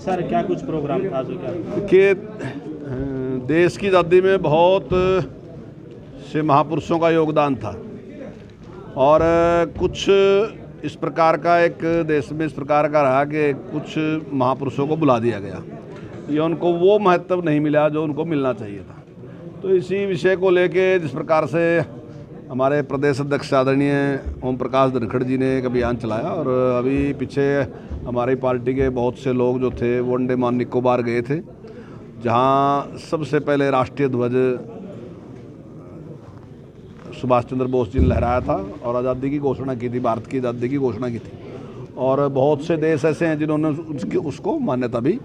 Sir क्या कुछ programme था जो क्या? कि देश की आज़ादी में बहुत से महापुरुषों का योगदान था और कुछ इस प्रकार का एक देश में इस प्रकार का रहा कि कुछ महापुरुषों को बुला दिया गया, ये उनको वो महत्व नहीं मिला जो उनको मिलना चाहिए था। तो इसी विषय को लेके जिस प्रकार से हमारे प्रदेश अध्यक्ष आदरणीय ओम प्रकाश धनखड़ जी ने एक अभियान चलाया और अभी पीछे हमारी पार्टी के बहुत से लोग जो थे वो अंडमान निकोबार गए थे, जहां सबसे पहले राष्ट्रीय ध्वज सुभाष चंद्र बोस जी ने लहराया था और आज़ादी की घोषणा की थी, भारत की आज़ादी की घोषणा की थी। और बहुत से देश ऐसे हैं जिन्होंने उसको मान्यता भी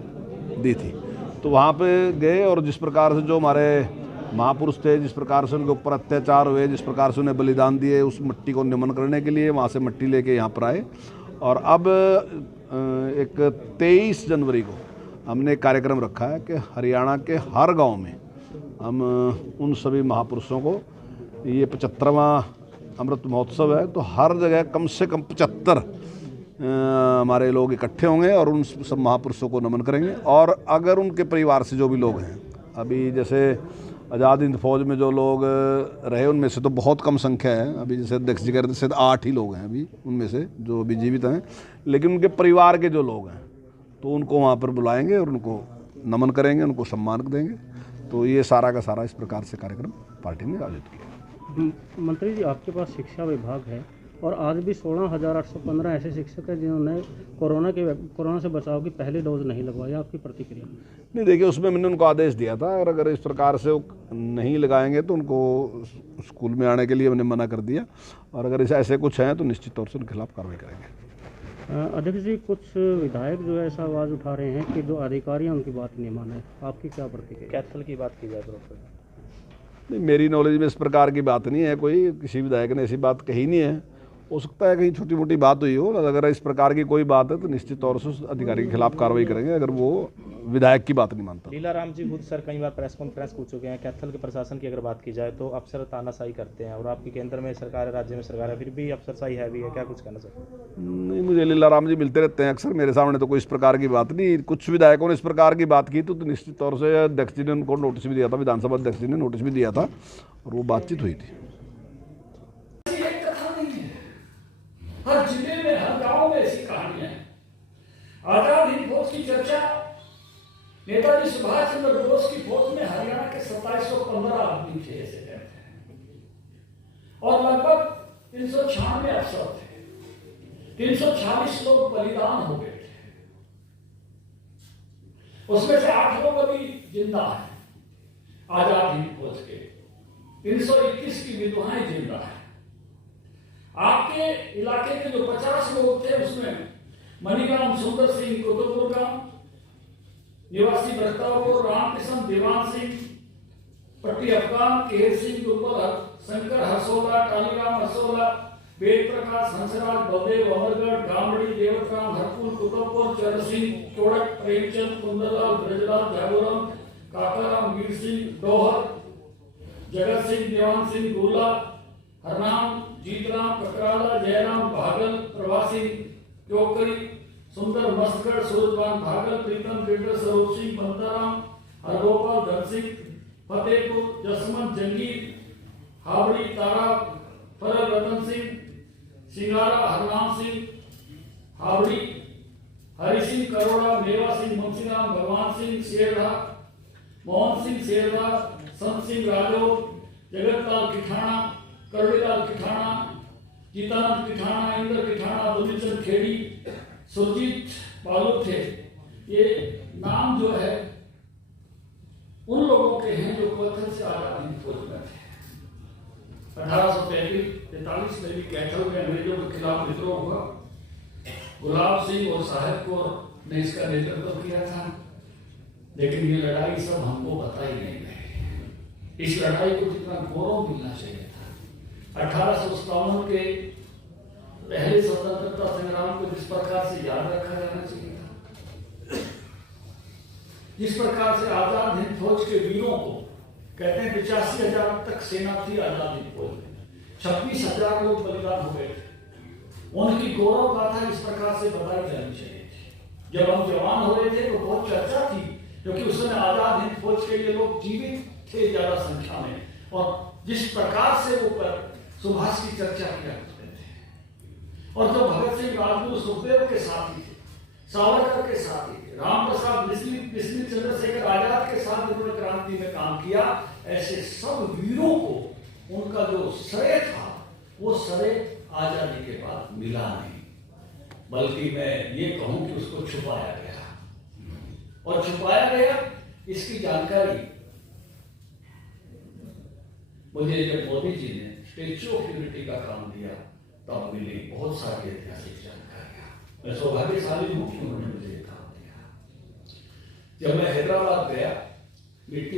दी थी। तो वहाँ पे गए और जिस प्रकार से जो हमारे महापुरुष थे, जिस प्रकार से उनके ऊपर अत्याचार हुए, जिस प्रकार से उन्हें बलिदान दिए, उस मिट्टी को नमन करने के लिए वहाँ से मिट्टी लेके यहाँ पर आए। और अब एक 23 जनवरी को हमने एक कार्यक्रम रखा है कि हरियाणा के हर गांव में हम उन सभी महापुरुषों को, ये 75वां अमृत महोत्सव है, तो हर जगह कम से कम 75 हमारे लोग इकट्ठे होंगे और उन सब महापुरुषों को नमन करेंगे। और अगर उनके परिवार से जो भी लोग हैं, अभी जैसे आज़ाद हिंद फौज में जो लोग रहे उनमें से तो बहुत कम संख्या है, अभी जैसे अध्यक्ष जी कह रहे थे 8 ही लोग हैं अभी उनमें से जो अभी जीवित हैं, लेकिन उनके परिवार के जो लोग हैं तो उनको वहाँ पर बुलाएंगे और उनको नमन करेंगे, उनको सम्मान देंगे। तो ये सारा का सारा इस प्रकार से कार्यक्रम पार्टी ने आयोजित किया। मंत्री जी, आपके पास शिक्षा विभाग है और आज भी 16,815 ऐसे शिक्षक हैं जिन्होंने कोरोना से बचाव की पहली डोज नहीं लगवाई। आपकी प्रतिक्रिया? नहीं, देखिए उसमें मैंने उनको आदेश दिया था और अगर इस प्रकार से वो नहीं लगाएंगे तो उनको स्कूल में आने के लिए मैंने मना कर दिया और अगर ऐसे कुछ हैं तो निश्चित तौर से उनके खिलाफ कार्रवाई करेंगे। अध्यक्ष जी, कुछ विधायक जो है ऐसा आवाज़ उठा रहे हैं कि जो अधिकारी हैं उनकी बात नहीं माने, आपकी क्या प्रतिक्रिया? कैथल की बात की जाए तो नहीं, मेरी नॉलेज में इस प्रकार की बात नहीं है, कोई किसी विधायक ने ऐसी बात कही नहीं है। हो सकता है कहीं छोटी मोटी बात हुई हो, अगर इस प्रकार की कोई बात है तो निश्चित तौर से उस अधिकारी के खिलाफ कार्रवाई करेंगे अगर वो विधायक की बात नहीं मानता। लीलाराम जी खुद सर कई बार प्रेस कॉन्फ्रेंस पूछ चुके हैं, कैथल के प्रशासन की अगर बात की जाए तो अफसर तानाशाही करते हैं और आपकी केंद्र में सरकार है, राज्य में सरकार है, फिर भी अफसरशाही है भी है, क्या कुछ कहना चाहिए? नहीं, मुझे लीलाराम जी मिलते रहते हैं अक्सर, मेरे सामने तो कोई इस प्रकार की बात नहीं। कुछ विधायकों ने इस प्रकार की बात की तो निश्चित तौर से अध्यक्ष जी ने उनको नोटिस भी दिया था, विधानसभा अध्यक्ष जी ने नोटिस भी दिया था और वो बातचीत हुई थी। हर जिले में, हर गांव में ऐसी कहानियां हैं। आजाद हिंद फौज की चर्चा नेताजी सुभाष चंद्र बोस की फौज में हरियाणा के 2715 आदमी थे ऐसे कहते हैं और लगभग 396 अफसर थे, 340 लोग बलिदान हो गए थे, उसमें से 8 लोग अभी जिंदा हैं आजाद हिंद फौज के, 321 की विधवाएं जिंदा है। आपके इलाके के जो 50 लोग थे उसमें मणिराम सुंदर सिंह कुतुबपुर का निवासी बख्तापुर, रामकिशन देवान सिंह पट्टी अफगान, केहर सिंह दुर्बल, शंकर हरसोला, टालीराम हरसोला, वेद प्रकाश हंसराज, बलदेव अमरगढ़, गामड़ी देवतराम हरपुर, कुतुबपुर, चरण सिंह चोड़क, प्रेमचंद, कुंदरलाल, ब्रजलाल, जागोराम, काकाराम, वीर सिंह डोहर, जगत सिंह, देवान सिंह गोला, हरनाम, जीतराम, ककराला, जयराम, भागल, प्रवासी चौकरी, सुंदर मस्कड़, सूरजवान भागल, प्रीतम गिरधर, सरोज सिंह, बंताराम, हरगोपाल, धन सिंह, फतेहपुर, जसमत, जंगीर, हावड़ी, तारा, फरल, रतन सिंह, सिंगारा, हरनाम सिंह, हावड़ी, हरि सिंह, करोड़ा, मेवा सिंह, मुंशीराम, भगवान सिंह, शेरधा, मोहन सिंह शेरधा, संत सिंह राजौर, जगतलाल किठाना, करड़ीलाल किठाना, जीतानंद किठाना, इंद्र किठाना, दुलीचंद खेड़ी, सुरजीत बालू थे। ये नाम जो है उन लोगों के हैं जो कैथल से आजाद हिंद फौज में थे। 1843 में भी कैथल में अंग्रेजों के खिलाफ विद्रोह हुआ। गुलाब सिंह और साहेबपुर ने इसका नेतृत्व किया था, लेकिन ये लड़ाई सब हमको बताई नहीं गई। इस लड़ाई को जितना गौरव मिलना चाहिए था, 1857 के पहले स्वतंत्रता संग्राम को जिस प्रकार से याद रखा जाना चाहिए था, जिस प्रकार से आजाद हिंद फौज के वीरों को कहते हैं 85,000 तक सेना थी आजाद हिंद फौज में, 26,000 लोग बलिदान हो गए थे। उनकी गौरव गाथा इस प्रकार से बताई जानी चाहिए थी। जब हम जवान हो रहे थे तो क्योंकि उस समय आजाद हिंद फौज के लिए लोग जीवित थे ज्यादा संख्या में, और जिस प्रकार से वो सुभाष की चर्चा किया करते थे, और जो भगत सिंह, राजगुरु, सुखदेव के साथी थे, सावरकर के साथी थे, राम प्रसाद बिस्मिल, चंद्रशेखर आजाद के साथ उन्होंने क्रांति में काम किया, ऐसे सब वीरों को उनका जो श्रेय था वो श्रेय आजादी के बाद मिला नहीं, बल्कि मैं ये कहूं कि उसको छुपाया गया, और छुपाया गया इसकी जानकारी मुझे जब मोदी जी ने स्टेच्यू ऑफ यूनिटी का काम दिया तब मिली बहुत सारी ऐतिहासिक जानकारियां। मैं सौभाग्यशाली हूं कि उन्होंने मुझे काम दिया। जब मैं हैदराबाद गया, मिट्टी